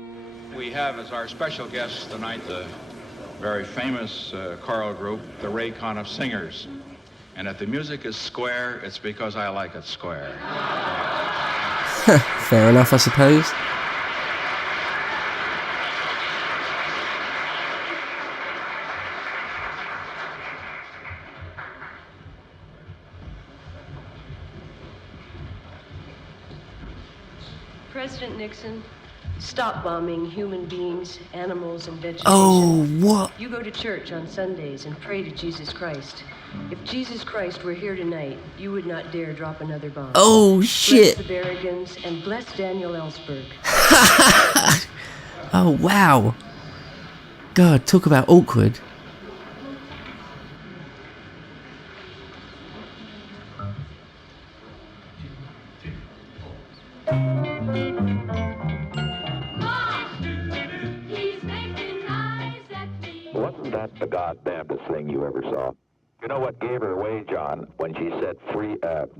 We have as our special guest tonight the very famous choral group, the Raycon of Singers. And if the music is square, it's because I like it square. Fair enough, I suppose. President Nixon, stop bombing human beings, animals, and vegetation. Oh, what? You go to church on Sundays and pray to Jesus Christ. If Jesus Christ were here tonight, you would not dare drop another bomb. Oh, shit. Bless the Barrigans and bless Daniel Ellsberg. Oh, wow. God, talk about awkward. Wasn't that the goddamnedest thing you ever saw? You know what gave her away, John, when she said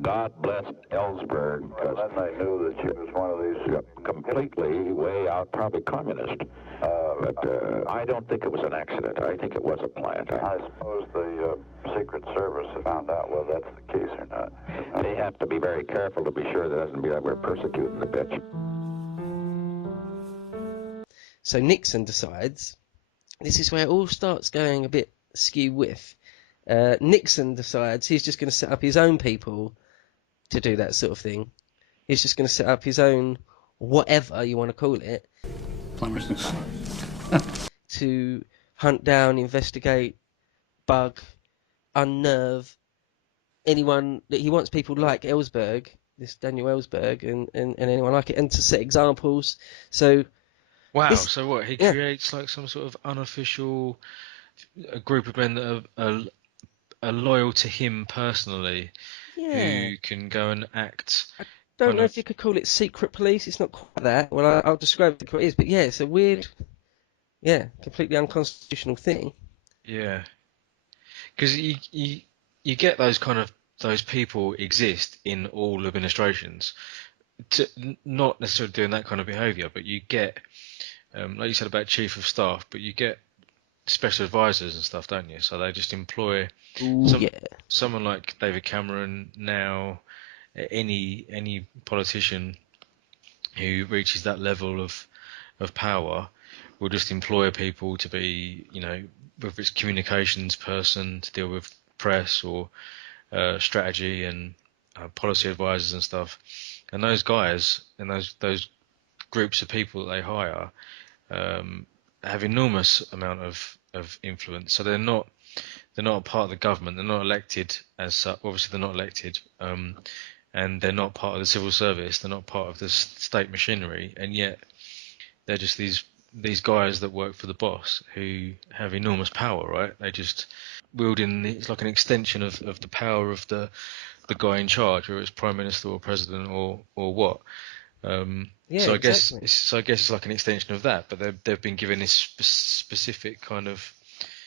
God bless Ellsberg? Because then I knew that she was one of these completely way out, probably communist. But I don't think it was an accident. I think it was a plant. I suppose the Secret Service found out whether that's the case or not. They have to be very careful to be sure that it doesn't be that we're persecuting the bitch. So Nixon decides, this is where it all starts going a bit skew-whiff. Nixon decides he's just going to set up his own people to do that sort of thing. He's just going to set up his own, whatever you want to call it, Plumbers. to hunt down, investigate, bug, unnerve anyone that he wants. People like Ellsberg, this Daniel Ellsberg, and anyone like it, and to set examples. So wow, so what, he creates like some sort of unofficial group of men that are loyal to him personally, who can go and act. I don't know if you could call it secret police. It's not quite that. Well, I'll describe what it is, but yeah, it's a weird, completely unconstitutional thing. Yeah, because you get those people exist in all administrations, not necessarily doing that kind of behaviour, but you get, like you said about chief of staff, but you get special advisors and stuff, don't you? So they just employ someone like David Cameron now. Any politician who reaches that level of power will just employ people to be, whether it's communications person to deal with press or strategy and policy advisors and stuff. And those guys and those groups of people that they hire have enormous amount of influence. So they're not a part of the government. They're not elected as such. Obviously, they're not elected, and they're not part of the civil service. They're not part of the state machinery, and yet they're just these guys that work for the boss who have enormous power. Right? They just wield it's like an extension of the power of the guy in charge, whether it's prime minister or president or what. So I guess it's like an extension of that, but they've been given this specific kind of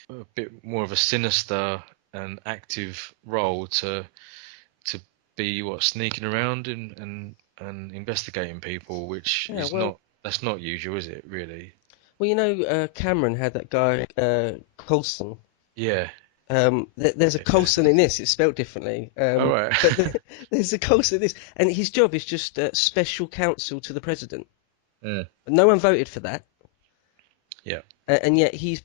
a bit more of a sinister and active role to be sneaking around and investigating people, which is that's not usual, is it? Really? Well, Cameron had that guy Coulson. Yeah. There's a Coulson in this. It's spelled differently. All right. But there's a Coulson in this, and his job is just special counsel to the president. Yeah. No one voted for that. Yeah. And yet he's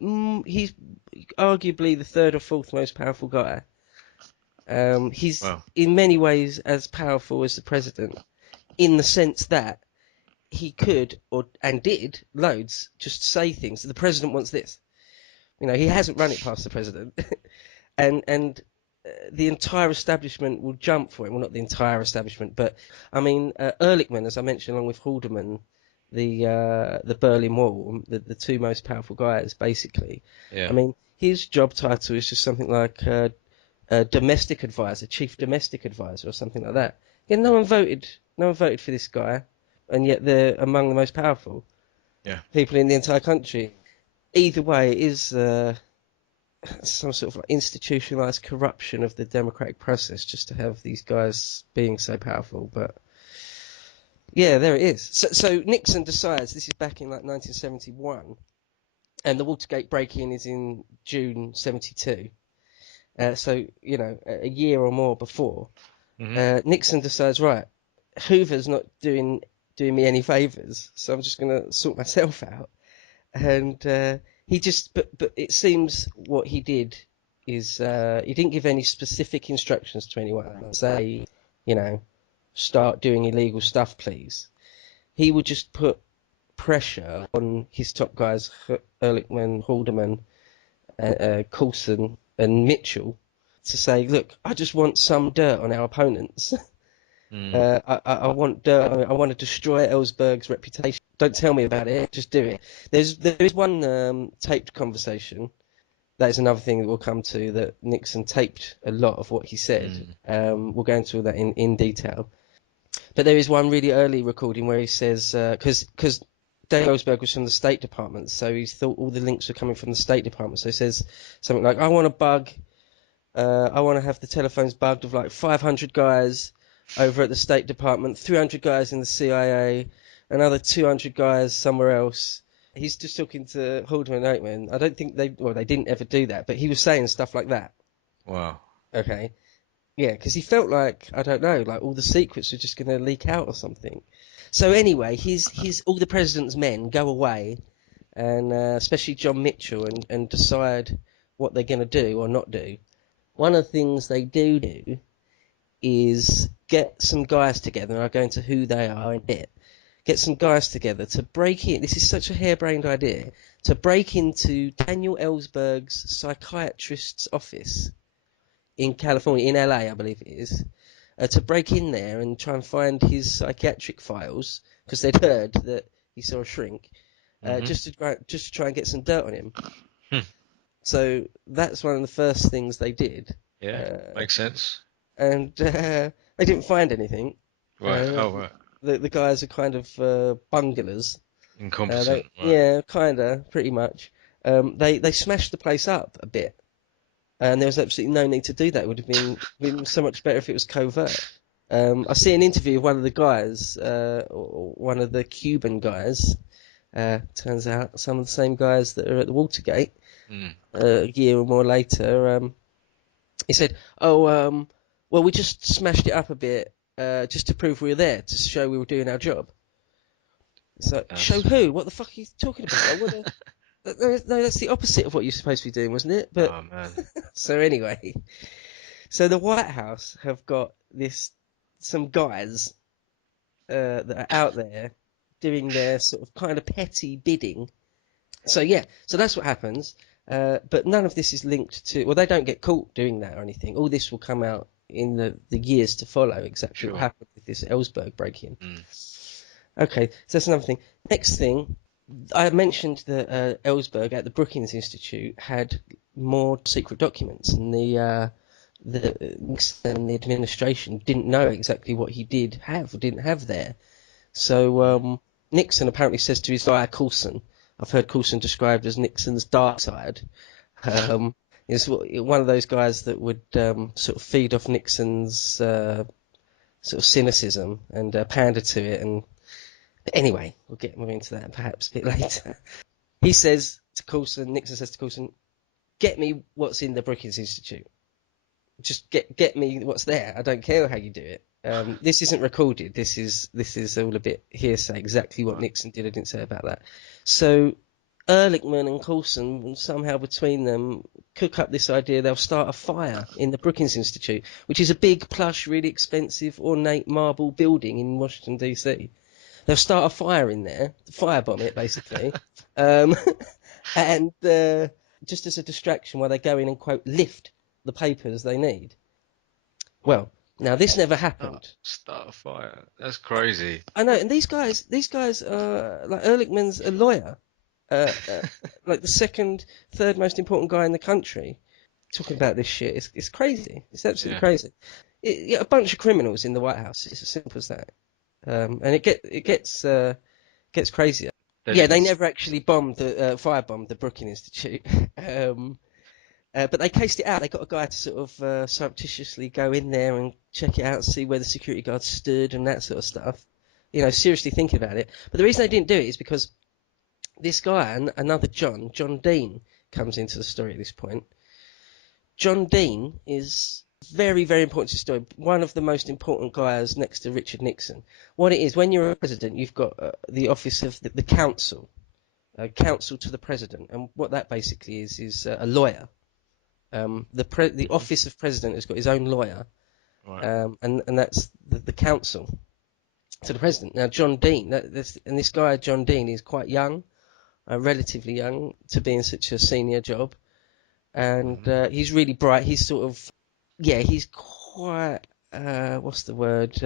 arguably the third or fourth most powerful guy. He's in many ways as powerful as the president, in the sense that he could and did loads just say things. The president wants this. He hasn't run it past the president, and the entire establishment will jump for him. Well, not the entire establishment, but I mean Ehrlichman, as I mentioned, along with Haldeman, the Berlin Wall, the two most powerful guys, basically. Yeah. I mean, his job title is just something like domestic advisor, chief domestic advisor, or something like that. Yeah, no one voted for this guy, and yet they're among the most powerful people in the entire country. Either way, it is some sort of institutionalized corruption of the democratic process just to have these guys being so powerful. But Yeah, there it is. So Nixon decides, this is back in like 1971, and the Watergate break-in is in June 72. So, you know, a year or more before. Nixon decides, right, Hoover's not doing me any favours, so I'm just going to sort myself out. And he just, but it seems what he did is he didn't give any specific instructions to anyone. Say, you know, start doing illegal stuff, please. He would just put pressure on his top guys, Ehrlichman, Haldeman, Coulson, and Mitchell, to say, look, I just want some dirt on our opponents. I want dirt. I want to destroy Ellsberg's reputation. Don't tell me about it. Just do it. There is one taped conversation. That is another thing that we'll come to, that Nixon taped a lot of what he said. We'll go into all that in detail. But there is one really early recording where he says, because Dave Ellsberg was from the State Department, so he thought all the links were coming from the State Department. So he says something like, I want to have the telephones bugged of like 500 guys over at the State Department, 300 guys in the CIA, another 200 guys somewhere else. He's just talking to Haldeman and Oatman. I don't think they didn't ever do that, but he was saying stuff like that. Wow. Okay. Yeah, because he felt like, I don't know, like all the secrets were just going to leak out or something. So anyway, all the president's men go away, and especially John Mitchell, and decide what they're going to do or not do. One of the things they do is get some guys together, and I'll go into who they are in a bit. Get some guys together to break in. This is such a harebrained idea, to break into Daniel Ellsberg's psychiatrist's office in California, in LA, I believe it is, to break in there and try and find his psychiatric files, because they'd heard that he saw a shrink, just to try and get some dirt on him. So that's one of the first things they did. Yeah, makes sense. And they didn't find anything. Right. Right. The guys are kind of bunglers. Incompetent. Right. Yeah, kinda, pretty much. They smashed the place up a bit, and there was absolutely no need to do that. It would have been so much better if it was covert. I see an interview of one of the guys, one of the Cuban guys. Turns out some of the same guys that are at the Watergate. A year or more later, he said, well, we just smashed it up a bit, just to prove we were there, to show we were doing our job. So, show who? What the fuck are you talking about? No, that's the opposite of what you're supposed to be doing, wasn't it? But, oh, man. So anyway, so the White House have got some guys that are out there doing their sort of kind of petty bidding. So yeah, so that's what happens. But none of this is linked to, well, they don't get caught doing that or anything. All this will come out in the years to follow, exactly what happened with this Ellsberg break-in. Okay, so that's another thing. Next thing, I mentioned that Ellsberg at the Brookings Institute had more secret documents, and the Nixon and the administration didn't know exactly what he did have or didn't have there. So Nixon apparently says to his guy Coulson, I've heard Coulson described as Nixon's dark side. Is one of those guys that would sort of feed off Nixon's sort of cynicism and pander to it. And anyway, we'll get more into that perhaps a bit later. He says to Coulson, Nixon says to Coulson, get me what's in the Brookings Institute. Just get me what's there. I don't care how you do it. This isn't recorded. This is all a bit hearsay. Exactly what Nixon did, I didn't say about that. So Ehrlichman and Coulson, somehow between them, cook up this idea they'll start a fire in the Brookings Institute, which is a big, plush, really expensive, ornate marble building in Washington, D.C. They'll start a fire in there, firebomb it, basically, and just as a distraction while they go in and, quote, lift the papers they need. Well, now this never happened. Start a fire. That's crazy. I know, and these guys are, like, Ehrlichman's a lawyer. Like the third most important guy in the country, talking about this shit. It's crazy. It's absolutely crazy. A bunch of criminals in the White House. It's as simple as that. And it gets crazier. They never actually firebombed the Brookings Institute. But they cased it out. They got a guy to sort of surreptitiously go in there and check it out, see where the security guards stood and that sort of stuff. seriously thinking about it. But the reason they didn't do it is because this guy, and another John Dean, comes into the story at this point. John Dean is very, very important to the story. One of the most important guys next to Richard Nixon. What it is, when you're a president, you've got the office of the counsel, counsel to the president, and what that basically is a lawyer. The office of president has got his own lawyer, right. And that's the counsel to the president. Now, John Dean, and this guy John Dean is quite young, relatively young to be in such a senior job, and he's really bright. He's sort of, he's quite what's the word?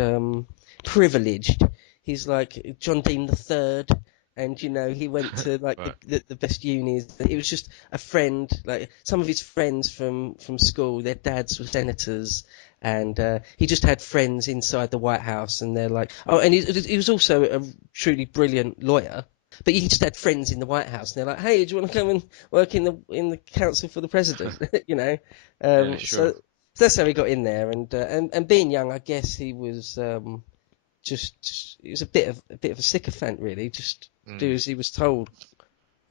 Privileged. He's like John Dean the Third. And he went to like right. the best unis. It was just a friend, like some of his friends from school. Their dads were senators, and he just had friends inside the White House. And they're like, and he was also a truly brilliant lawyer. But he just had friends in the White House, and they're like, "Hey, do you want to come and work in the council for the president?" Sure. So that's how he got in there. And being young, I guess he was. He was a bit of a sycophant, really, just do as he was told,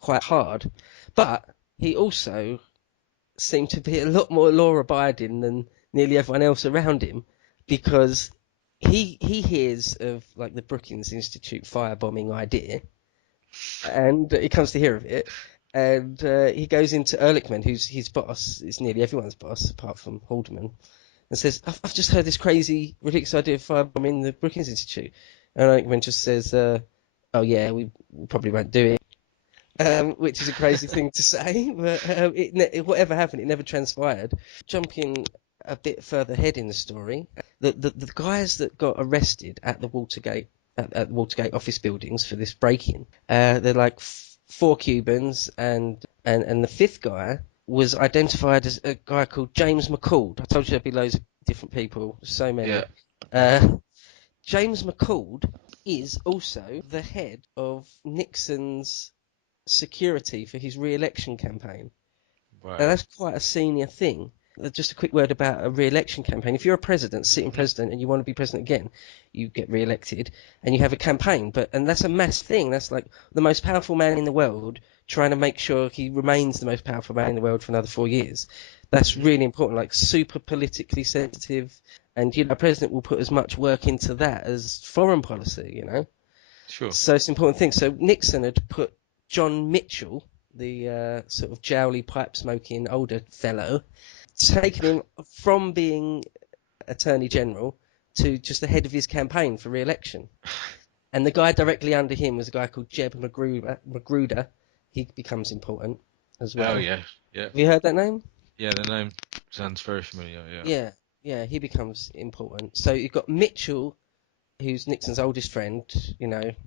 quite hard. But he also seemed to be a lot more law-abiding than nearly everyone else around him, because he hears of like the Brookings Institute firebombing idea, and he comes to hear of it, and he goes into Ehrlichman, who's his boss. It's nearly everyone's boss apart from Haldeman. And says, I've just heard this crazy, ridiculous idea of firebombing the Brookings Institute. And Eichmann just says, oh yeah, we probably won't do it. Which is a crazy thing to say, but whatever happened, it never transpired. Jumping a bit further ahead in the story, the guys that got arrested at the Watergate office buildings for this break-in, they're like 4 Cubans, and the 5th guy was identified as a guy called James McCord. I told you there'd be loads of different people, so many. Yeah. James McCord is also the head of Nixon's security for his re-election campaign. Right. Now, that's quite a senior thing. Just a quick word about a re-election campaign. If you're a president, sitting president, and you want to be president again, you get re-elected, and you have a campaign. And that's a mass thing. That's like the most powerful man in the world trying to make sure he remains the most powerful man in the world for another 4 years. That's really important, like super politically sensitive. And, a president will put as much work into that as foreign policy, Sure. So it's an important thing. So Nixon had put John Mitchell, the sort of jowly, pipe-smoking older fellow, taken him from being Attorney General to just the head of his campaign for re-election. And the guy directly under him was a guy called Jeb Magruder. He becomes important as well. Oh, yeah. Have you heard that name? Yeah, the name sounds very familiar, yeah. Yeah, he becomes important. So you've got Mitchell, who's Nixon's oldest friend,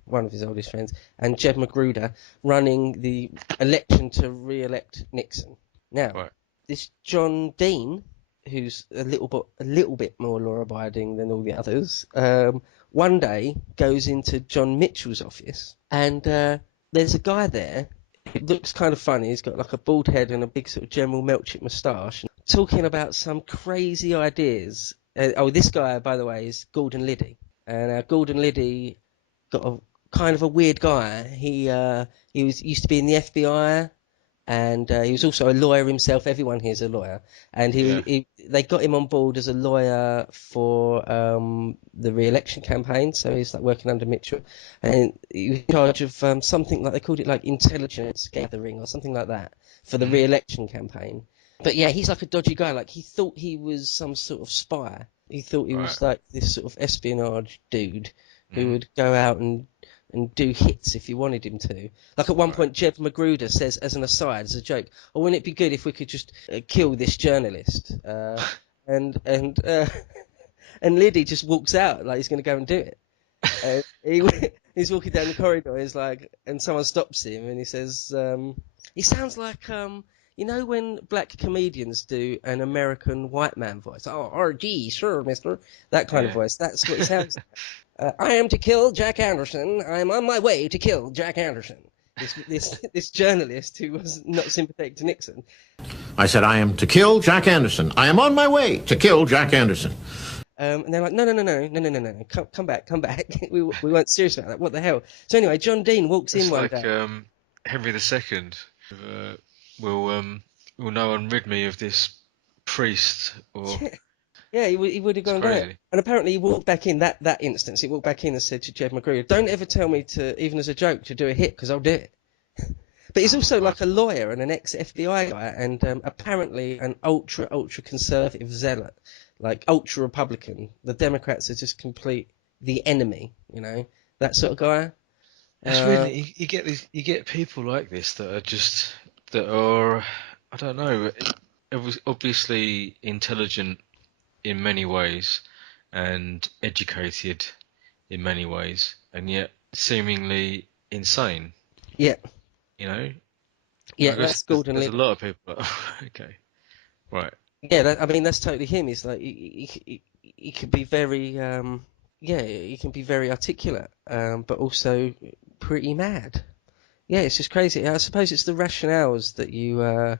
one of his oldest friends, and Jeb Magruder running the election to re-elect Nixon. Now, this John Dean, who's a little bit more law-abiding than all the others, one day goes into John Mitchell's office, and there's a guy there. It looks kind of funny. He's got like a bald head and a big sort of General Melchett moustache, talking about some crazy ideas. This guy, by the way, is Gordon Liddy. And Gordon Liddy got a kind of a weird guy. He used to be in the FBI, and he was also a lawyer himself. Everyone here is a lawyer, and they got him on board as a lawyer for the re-election campaign. So he's like working under Mitchell, and he was in charge of something like they called it like intelligence gathering or something like that for the re-election campaign. But yeah, he's like a dodgy guy. Like he thought he was some sort of spy. He thought he was like this sort of espionage dude who would go out and do hits if you wanted him to. Like at one point, Jeb Magruder says, as an aside, as a joke, "Oh, wouldn't it be good if we could just kill this journalist?" And Liddy just walks out like he's going to go and do it. He's walking down the corridor. He's like, and someone stops him and he says, "He sounds like when black comedians do an American white man voice. Oh, RG, sure, mister. That kind of voice. That's what he sounds like. I am to kill Jack Anderson. I am on my way to kill Jack Anderson." This journalist who was not sympathetic to Nixon. I said, "I am to kill Jack Anderson. I am on my way to kill Jack Anderson." And they're like, no, come back. we weren't serious about that. What the hell? So anyway, John Dean walks in It's one like day. Henry II. Uh, will no one rid me of this priest? Or Yeah, he would have it's gone down. crazy. And apparently he walked back in that instance. He walked back in and said to Jed McGrew, "Don't ever tell me to, even as a joke, to do a hit, because I'll do it." But he's Oh my also God. like a lawyer and an ex-FBI guy, and apparently an ultra conservative zealot, like ultra Republican. The Democrats are just the enemy, that sort of guy. It's really you get people like this that are I don't know. It was obviously intelligent in many ways and educated in many ways, and yet seemingly insane. Yeah, You know, yeah, I guess that's Gordon there's a Liddy. lot of people. Okay, right. Yeah, I mean that's totally him. He's like he could be very he can be very articulate, but also pretty mad. Yeah, it's just crazy. I suppose it's the rationales that you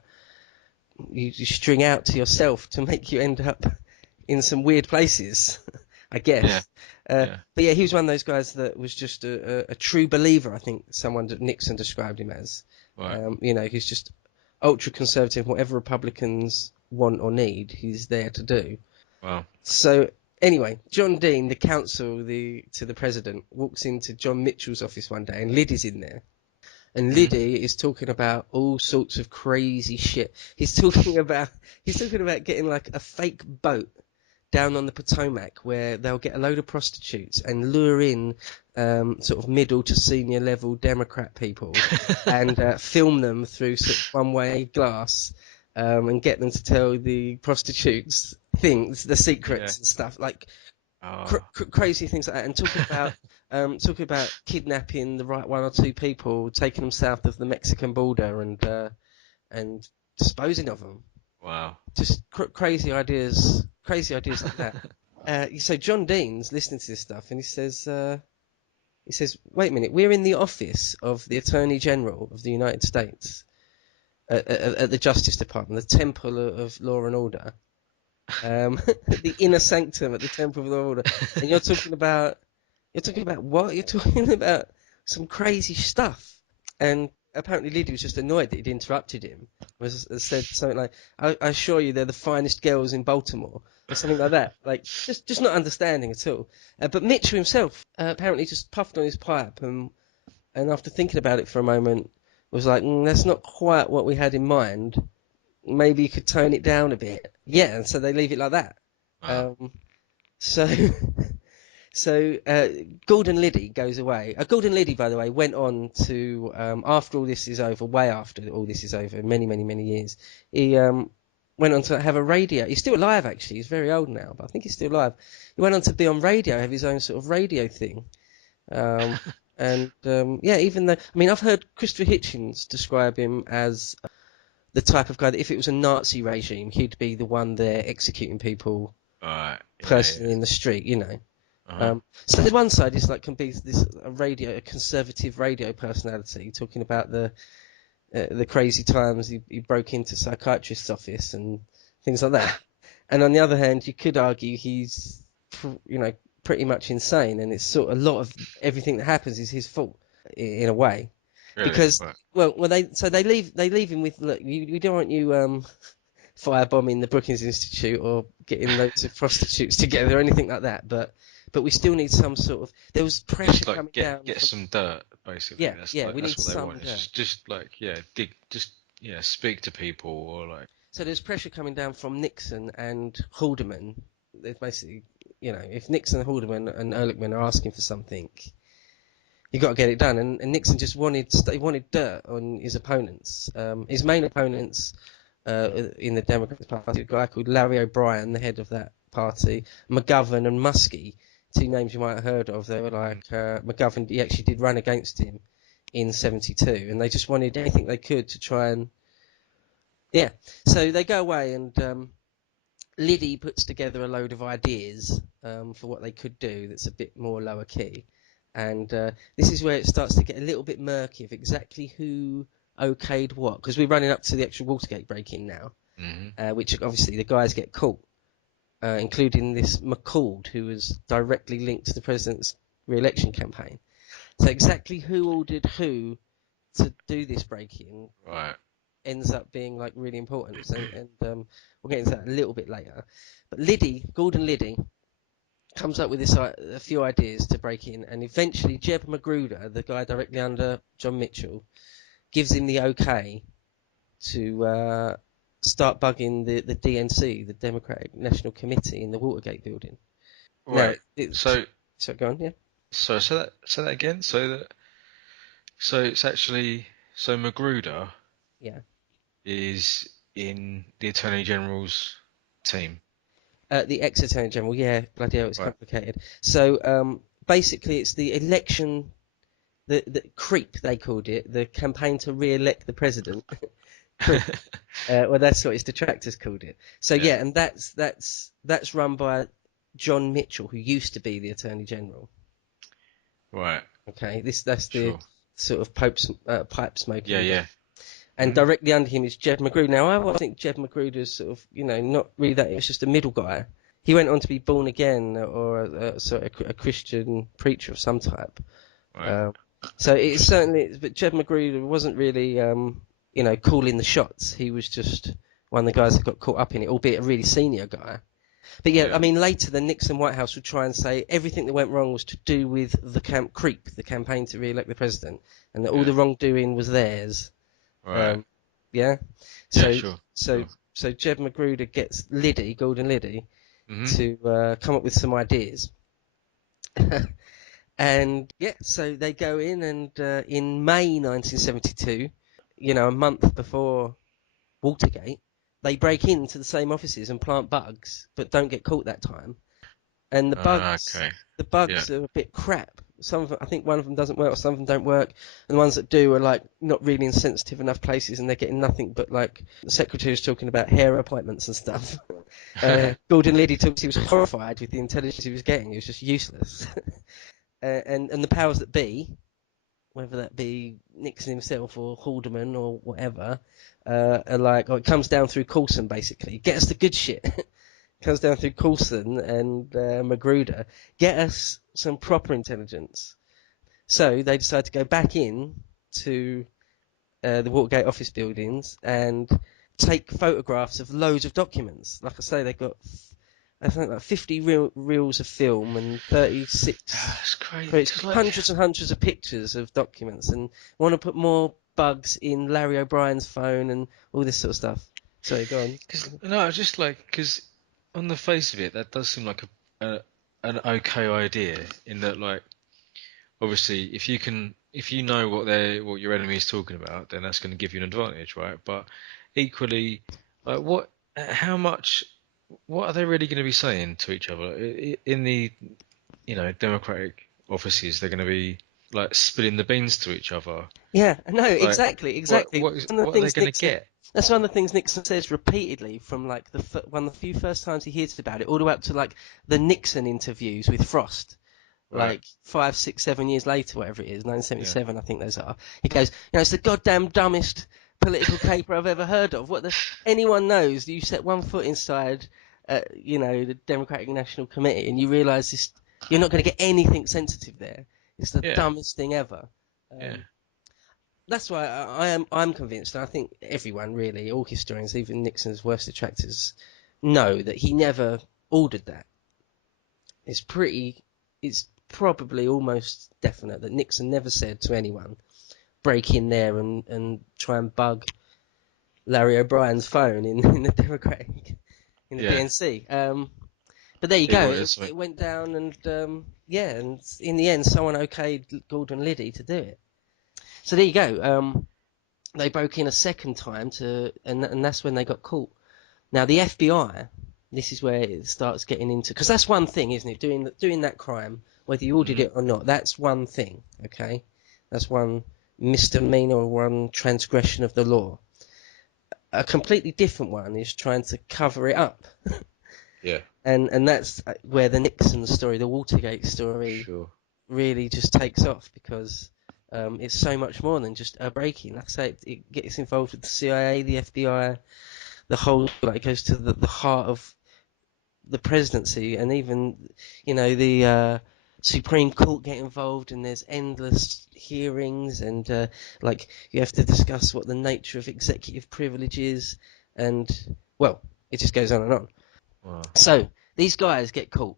string out to yourself to make you end up in some weird places, I Yeah, guess. yeah. But yeah, he was one of those guys that was just a true believer. I think Nixon described him as. Right. He's just ultra conservative. Whatever Republicans want or need, he's there to do. Wow. So anyway, John Dean, the counsel to the president, walks into John Mitchell's office one day, and Liddy's in there. And Liddy is talking about all sorts of crazy shit. He's talking about getting like a fake boat down on the Potomac where they'll get a load of prostitutes and lure in sort of middle to senior level Democrat people and film them through sort of one-way glass and get them to tell the prostitutes things, the secrets and stuff like Oh. crazy things like that, and talking about kidnapping the right one or two people, taking them south of the Mexican border, and disposing of them. Wow. Just crazy ideas like that. So John Dean's listening to this stuff, and he says, "Wait a minute, we're in the office of the Attorney General of the United States, at the Justice Department, the Temple of Law and Order." The inner sanctum at the Temple of the Order, and you're talking about what? You're talking about some crazy stuff. And apparently Liddy was just annoyed that he'd interrupted him. Said something like, I assure you they're the finest girls in Baltimore, or something like that. Like just not understanding at all. But Mitchell himself apparently just puffed on his pipe and after thinking about it for a moment was like, that's not quite what we had in mind. Maybe you could tone it down a bit. Yeah, and so they leave it like that. Wow. So Gordon Liddy goes away. Gordon Liddy, by the way, went on to, after all this is over, way after all this is over, many, many, many years, he went on to have a radio. He's still alive, actually. He's very old now, but I think he's still alive. He went on to be on radio, have his own sort of radio thing. Even though, I mean, I've heard Christopher Hitchens describe him as the type of guy that if it was a Nazi regime, he'd be the one there executing people personally in the street, So the one side is like can be a conservative radio personality talking about the crazy times he broke into psychiatrist's office and things like that. And on the other hand, you could argue he's pretty much insane, and it's sort of a lot of everything that happens is his fault in a way. Really? Because right. they leave him with, look, we don't want you firebombing the Brookings Institute or getting loads of prostitutes together or anything like that, but we still need some sort of, there was pressure coming down. Get some dirt, basically. We need that's what they some want. dirt. Just speak to people or like. So there's pressure coming down from Nixon and Haldeman. There's basically, if Nixon, Haldeman and Ehrlichman are asking for something, you got to get it done, and Nixon just wanted dirt on his opponents. His main opponents in the Democratic Party, a guy called Larry O'Brien, the head of that party, McGovern and Muskie, two names you might have heard of. They were like McGovern. He actually did run against him in '72, and they just wanted anything they could to try and So they go away, and Liddy puts together a load of ideas for what they could do. That's a bit more lower key. And this is where it starts to get a little bit murky of exactly who okayed what, because we're running up to the actual Watergate break-in now, which obviously the guys get caught. including this McCall, who was directly linked to the president's re-election campaign. So exactly who ordered who to do this break-in ends up being like really important. So, and we'll get into that a little bit later. But Gordon Liddy, comes up with a few ideas to break in, and eventually Jeb Magruder, the guy directly under John Mitchell, gives him the okay to start bugging the DNC, the Democratic National Committee, in the Watergate building. Right. Now, so go on, yeah. So say that again. So it's actually Magruder. Yeah. Is in the Attorney General's team. The ex-Attorney General, yeah, bloody hell, it's complicated. So basically, it's the election, the creep they called it, the campaign to re-elect the president. Well, that's what his detractors called it. So yeah, and that's run by John Mitchell, who used to be the Attorney General. Right. Okay, that's the sort of pipe smoking. Yeah. And directly under him is Jeb Magruder. Now, I think Jeb Magruder's sort of, not really that. He was just a middle guy. He went on to be born again or a Christian preacher of some type. Right. So it's certainly, but Jeb Magruder wasn't really, calling the shots. He was just one of the guys that got caught up in it, albeit a really senior guy. But yeah, I mean, later the Nixon White House would try and say everything that went wrong was to do with the the campaign to re-elect the president, and that all the wrongdoing was theirs. Right. So Jeb Magruder gets Gordon Liddy, to come up with some ideas. And so they go in, and in May 1972, a month before Watergate, they break into the same offices and plant bugs, but don't get caught that time. And the bugs are a bit crap. Some of them, I think one of them doesn't work, or some of them don't work. And the ones that do are like not really in sensitive enough places, and they're getting nothing but like the secretary's talking about hair appointments and stuff. Gordon Liddy he was horrified with the intelligence he was getting. It was just useless. And the powers that be, whether that be Nixon himself or Haldeman or whatever, are like, it comes down through Coulson basically. Get us the good shit. Comes down through Coulson and Magruder. Get us some proper intelligence. So they decide to go back in to the Watergate office buildings and take photographs of loads of documents. Like I say, they've got, I think, like 50 reels of film and 36. That's crazy. Hundreds and hundreds of pictures of documents, and want to put more bugs in Larry O'Brien's phone and all this sort of stuff. Sorry, go on. Because on the face of it, that does seem like an okay idea. In that, like, obviously, if you know what your enemy is talking about, then that's going to give you an advantage, right? But equally, like, what are they really going to be saying to each other in the, Democratic offices? They're going to be like spilling the beans to each other. Yeah, no, like, exactly. What are they going to get? That's one of the things Nixon says repeatedly, from like one of the few first times he hears about it, all the way up to like the Nixon interviews with Frost, like 5, 6, 7 years later, whatever it is, 1977, I think those are. He goes, it's the goddamn dumbest political caper I've ever heard of. Anyone knows that you set one foot inside, the Democratic National Committee, and you realise you're not going to get anything sensitive there. It's the dumbest thing ever. That's why I'm convinced, and I think everyone really, all historians, even Nixon's worst detractors, know that he never ordered that. It's probably almost definite that Nixon never said to anyone, break in there and try and bug Larry O'Brien's phone in the Democratic, in the DNC. But there you go. It went down, and and in the end, someone okayed Gordon Liddy to do it. So there you go. They broke in a second time and that's when they got caught. Now the FBI, this is where it starts getting into, because that's one thing, isn't it? Doing that crime, whether you ordered it or not, that's one thing. Okay, that's one misdemeanor or one transgression of the law. A completely different one is trying to cover it up. Yeah. And that's where the Nixon story, the Watergate story, really just takes off, because it's so much more than just a break-in. Like I say, it gets involved with the CIA, the FBI, the whole, like, it goes to the heart of the presidency, and even, the Supreme Court get involved, and there's endless hearings, and like you have to discuss what the nature of executive privilege is, and well, it just goes on and on. Wow. So these guys get caught,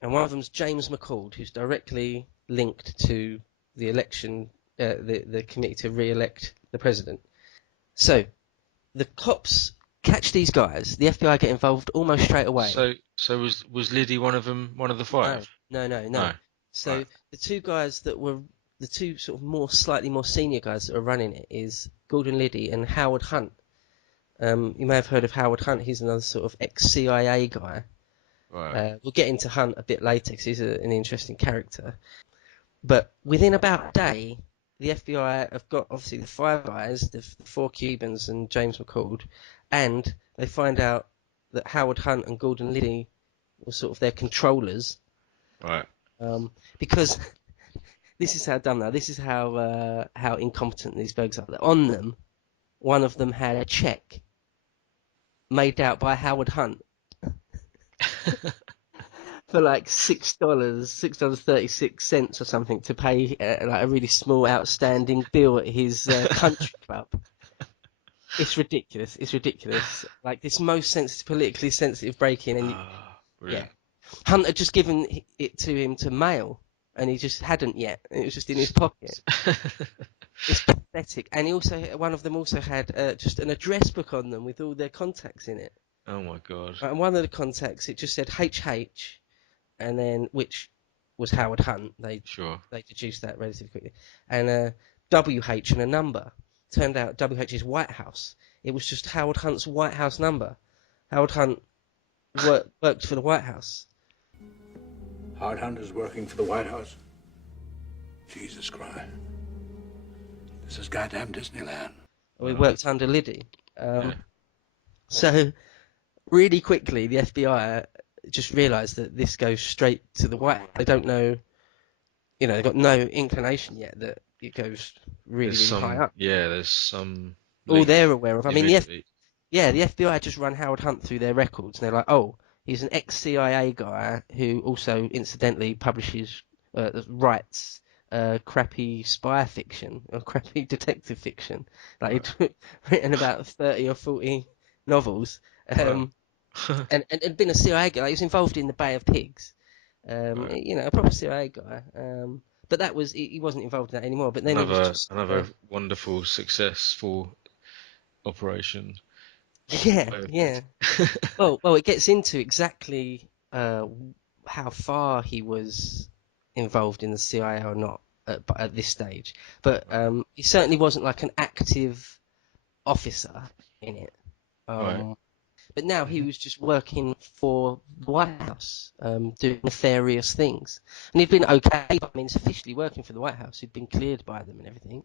and one of them's James McCall, who's directly linked to the election, the committee to re-elect the president. So the cops catch these guys. The FBI get involved almost straight away. So was Liddy one of them? One of the five? No. So Right. the two guys that were the two sort of slightly more senior guys that are running it is Gordon Liddy and Howard Hunt. You may have heard of Howard Hunt. He's another sort of ex-CIA guy. Right. We'll get into Hunt a bit later because he's an interesting character. But within about a day, the FBI have got obviously the five guys, the four Cubans and James McCall, and they find out that Howard Hunt and Gordon Liddy were sort of their controllers. Right. Because this is how dumb now. This is how incompetent these bugs are. On them, one of them had a check made out by Howard Hunt for like $6.36 or something to pay like a really small outstanding bill at his country club. It's ridiculous. Like this most politically sensitive break-in, and Brilliant. yeah, Hunt had just given it to him to mail, and he just hadn't yet. It was just in his pocket. It's pathetic. And one of them also had just an address book on them with all their contacts in it. Oh my God. And one of the contacts, it just said HH, and then which was Howard Hunt. They deduced that relatively quickly, and WH and a number. Turned out WH is White House. It was just Howard Hunt's White House number. Howard Hunt worked for the White House. Howard Hunt is working for the White House? Jesus Christ. This is goddamn Disneyland. We worked under Liddy. So, really quickly, the FBI just realised that this goes straight to the White House. They don't know, they've got no inclination yet that it goes really high up. Yeah, there's some... All they're aware of. I mean, the FBI just run Howard Hunt through their records, and they're like, oh, he's an ex-CIA guy who also, incidentally, publishes, writes crappy spy fiction, or crappy detective fiction. Like, he'd written about 30 or 40 novels, and been a CIA guy. He was involved in the Bay of Pigs. A proper CIA guy. But that was he wasn't involved in that anymore. But then another wonderful, successful operation. Yeah. well, it gets into exactly how far he was involved in the CIA or not at this stage. But he certainly wasn't like an active officer in it. Right. But now he was just working for the White House, doing nefarious things. And he'd been okay, but I mean, he's officially working for the White House. He'd been cleared by them and everything.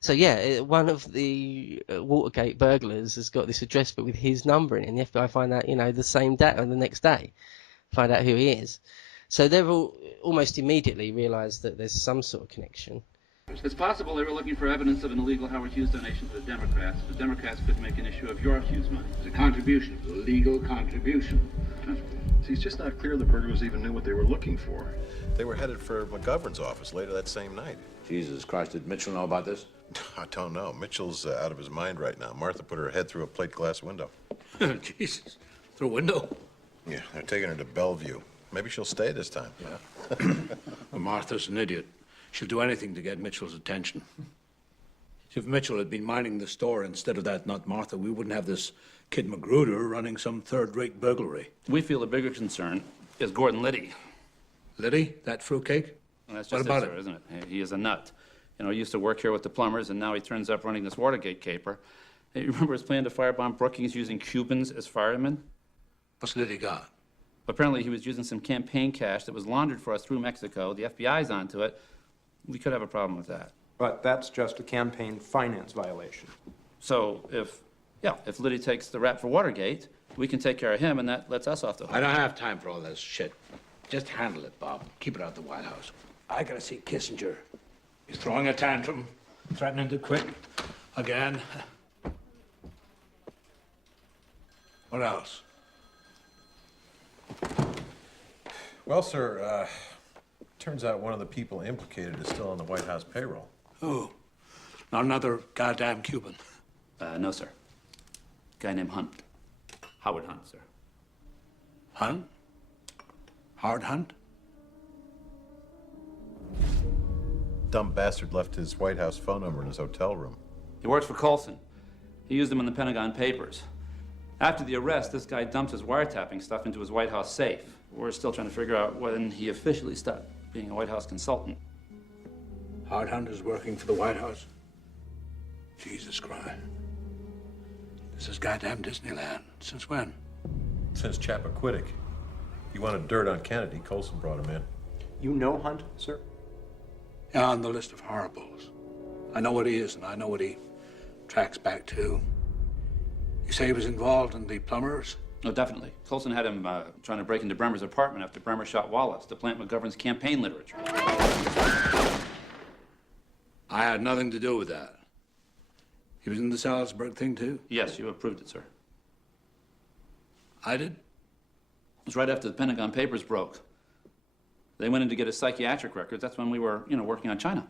So yeah, one of the Watergate burglars has got this address book with his number in it, and the FBI find out, the same day or the next day, find out who he is. So they've almost immediately realised that there's some sort of connection. It's possible they were looking for evidence of an illegal Howard Hughes donation to the Democrats. The Democrats could make an issue of your Hughes money. It's a contribution, a legal contribution. See, it's just not clear the burglars even knew what they were looking for. They were headed for McGovern's office later that same night. Jesus Christ, did Mitchell know about this? I don't know. Mitchell's out of his mind right now. Martha put her head through a plate glass window. Jesus, through a window? Yeah, they're taking her to Bellevue. Maybe she'll stay this time. Yeah. Well, Martha's an idiot. She'll do anything to get Mitchell's attention. If Mitchell had been minding the store instead of that nut Martha, we wouldn't have this kid Magruder running some third-rate burglary. We feel the bigger concern is Gordon Liddy. Liddy? That fruitcake? Well, that's What just about it, sir, it? isn't it? He is a nut. He used to work here with the plumbers, and now he turns up running this Watergate caper. Hey, you remember his plan to firebomb Brookings using Cubans as firemen? What's Liddy got? Apparently, he was using some campaign cash that was laundered for us through Mexico. The FBI's onto it. We could have a problem with that. But that's just a campaign finance violation. So if Liddy takes the rap for Watergate, we can take care of him, and that lets us off the hook. I don't have time for all this shit. Just handle it, Bob. Keep it out of the White House. I gotta see Kissinger. He's throwing a tantrum, threatening to quit again. What else? Well, sir, turns out one of the people implicated is still on the White House payroll. Oh, not another goddamn Cuban. No, sir. Guy named Hunt. Howard Hunt, sir. Hunt? Howard Hunt? Dumb bastard left his White House phone number in his hotel room. He works for Colson. He used them in the Pentagon Papers. After the arrest, this guy dumped his wiretapping stuff into his White House safe. We're still trying to figure out when he officially stopped being a White House consultant. Howard Hunt is working for the White House? Jesus Christ. This is goddamn Disneyland. Since when? Since Chappaquiddick. He wanted dirt on Kennedy. Colson brought him in. You know Hunt, sir? Yeah, on the list of horribles. I know what he is, and I know what he tracks back to. You say he was involved in the plumbers? No, definitely. Colson had him trying to break into Bremer's apartment after Bremer shot Wallace to plant McGovern's campaign literature. I had nothing to do with that. He was in this Ellsberg thing, too? Yes, you approved it, sir. I did? It was right after the Pentagon Papers broke. They went in to get his psychiatric records. That's when we were, working on China.